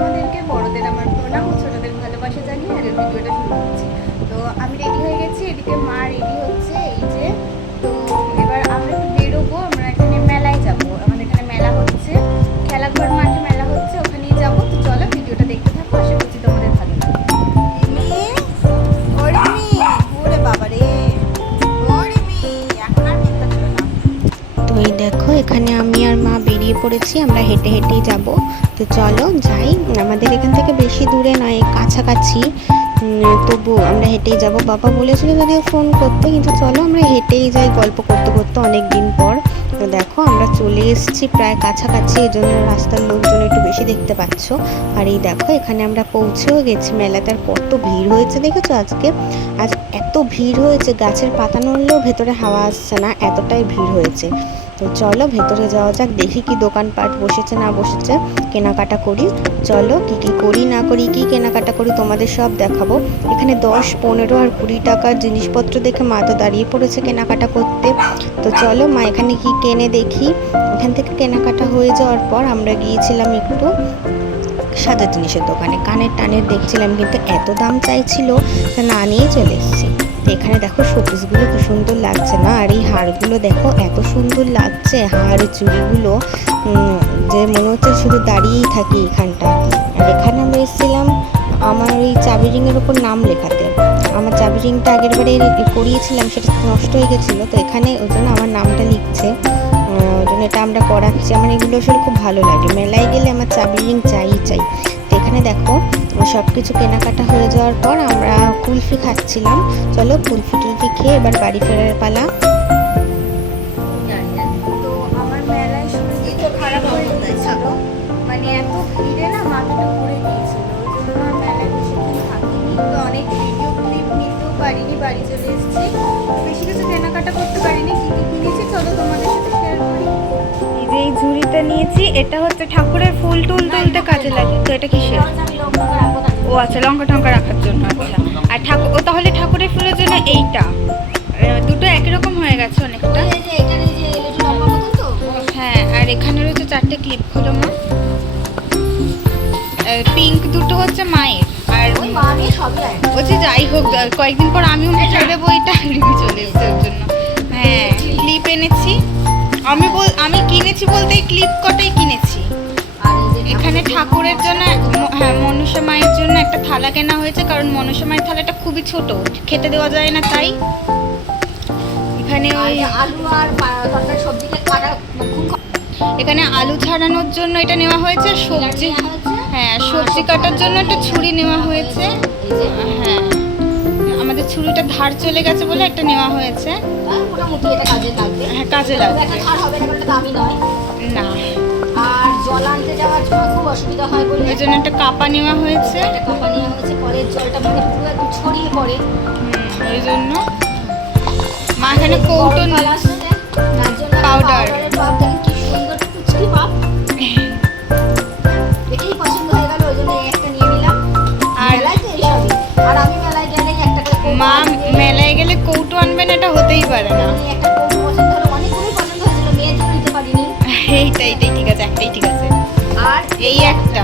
তোমাদেরকে, বড়দের আমার প্রণাম ও ছোটদের ভালোবাসা জানিয়ে আর ভিডিওটা শুরু করছি। তো আমি রেডি হয়ে গেছি, এদিকে মা রেডি হচ্ছে, এই যে। তো এবার আমরা একটু বেরোবো, আমরা এখানে মেলায় যাব, আমাদের এখানে মেলা হচ্ছে, খেলাঘর মাঠে মেলা হচ্ছে, ওখানেই যাবো। তো চলো ভিডিওটা দেখতে থাকো, আশা করছি তোমাদের ভালো লাগবে। তো এই দেখো, এখানে আমি আর মা বেরিয়ে পড়েছি, আমরা হেঁটে হেঁটেই যাব। তো চলো যাই, আমাদের এখান থেকে বেশি দূরে নয়, কাছাকাছি, তবু আমরা হেঁটেই যাব। বাবা বলেছিল যদিও ফোন করতে, কিন্তু চলো আমরা হেঁটেই যাই গল্প করতে করতে অনেক দিন পর। তো দেখো আমরা চলে এসেছি প্রায় কাছাকাছি, এই জন্য রাস্তার লোকজন একটু বেশি দেখতে পাচ্ছ। আর এই দেখো এখানে আমরা পৌঁছেও গেছি মেলাতে। আর কত ভিড় হয়েছে দেখেছো আজকে, আজ এত ভিড় হয়েছে, গাছের পাতা নড়লেও ভেতরে হাওয়া আসছে না, এতটাই ভিড় হয়েছে। তো চলো ভেতরে যাওয়া যাক, দেখি কি দোকানপাট বসেছে না বসেছে, কেনাকাটা করি। চলো কি কি করি না করি, কি কেনাকাটা করি তোমাদের সব দেখাবো। এখানে 10, 15 আর 20 টাকার জিনিসপত্র দেখে মা তো দাঁড়িয়ে পড়েছে কেনাকাটা করতে। তো চলো মা এখানে কি কেনে দেখি। এখান থেকে কেনাকাটা হয়ে যাওয়ার পর আমরা গিয়েছিলাম একটু সাদা জিনিসের দোকানে, কানের টানের দেখছিলাম, কিন্তু এত দাম চাইছিল না নিয়ে চলে এসেছি। তো এখানে দেখো শোপিসগুলো কি সুন্দর লাগছে না, আর এই হারগুলো দেখো এত সুন্দর লাগছে, হার চুড়িগুলো যে মনে হচ্ছে শুধু দাঁড়িয়েই থাকি এখানটায়। আর এখানে আমরা এসেছিলাম আমার এই চাবি রিংয়ের ওপর নাম লেখাতে। আমার চাবি রিংটা আগের বারে করিয়েছিলাম, সেটা নষ্ট হয়ে গেছিলো, তো এখানে ওই জন্য আমার নামটা লিখছে, ওই জন্য এটা আমরা করাচ্ছি। আমার এগুলো আসলে খুব ভালো লাগে, মেলায় গেলে আমার চাবি রিং চাই। তো এখানে দেখো সব কিছু কেনাকাটা হয়ে যাওয়ার পর আমরা কুলফি খাচ্ছিলাম। চলো কুলফি টুলফি খেয়ে এবার বাড়ি ফেরার পালা। তো আমার মেলায় শরীর তো খারাপ হয়ে গিয়েছিল, মানে এত ভিড়ে না মাথাটা ঘুরে গিয়েছিল, ওই জন্য আমার মেলায় বেশিক্ষণ থাকিনি। তো অনেক ভিডিও ক্লিপ নিতেও পারিনি, বাড়ি চলে এসেছি, বেশি কিছু কেনাকাটা করতে পারিনি। কি কি কিনেছি চলো তোমাদের সাথে শেয়ার করি। এই যে এই ঝুড়িটা নিয়েছি, এটা হচ্ছে ঠাকুরের ফুল টুল তুলতে কাজে লাগে। তো এটা কিসের? ও আচ্ছা, লঙ্কা টঙ্কা রাখার জন্য। আচ্ছা, আর ঠাকুর, ও তাহলে ঠাকুরের ফুলের জন্য এইটা। দুটো একই রকম হয়ে গেছে অনেকটা। হ্যাঁ, আর এখানে রয়েছে 4টে ক্লিপ। হলো মা, পিঙ্ক দুটো হচ্ছে মায়ের, আর বলছি যাই হোক কয়েকদিন পর আমিও মুখে দেবো, এটা রিভি চলে এসছে ওর জন্য। হ্যাঁ ক্লিপ এনেছি আমি কিনেছি বলতে ক্লিপ কটাই কিনেছি। এখানে ঠাকুরের জন্য, হ্যাঁ মনসা মায়ের জন্য একটা থালা কেনা হয়েছে, কারণ মনসা মায়ের থালাটা খুবই ছোট, খেতে দেওয়া যায় না, তাই এখানে ওই আলু আর তরকারি সবজিকে কাটা। এখানে আলু ছাড়ানোর জন্য এটা নেওয়া হয়েছে, সবজি, হ্যাঁ সবজি কাটার জন্য একটা ছুরি নেওয়া হয়েছে। হ্যাঁ আমাদের ছুরিটা ধার চলে গেছে বলে একটা নেওয়া হয়েছে। মোটামুটি এটা কাজে লাগবে। হ্যাঁ কাজে লাগবে, ধার হবে না, এটা দামি নয় না। আর জল আনতে যাওয়ার জন্য খুব অসুবিধা হয় বলে এই জন্য একটা কাপা নেওয়া হয়েছে। একটা কাপা নেওয়া হয়েছে, কলের জলটা মানে পুরো একদম ছড়িয়ে পড়ে, ওই জন্য মা এখানে কৌটো পাউডার। কি সুন্দর কুচকি পাপ, দেখেই পছন্দ হয়ে গেল, ওই জন্য একটা নিয়ে নিলাম। আর আর আমি মেলায় গেলে একটা করে, মা মেলায় গেলে কৌটো আনবেন, এটা হতেই পারে না। একটা কৌটো পছন্দ হলো, অনেকগুলোই পছন্দ হয়েছিল, মেয়ের জন্য নিতে পারিনি। এইটাই ঠিক আছে, একটাই ঠিক আছে। আর এই একটা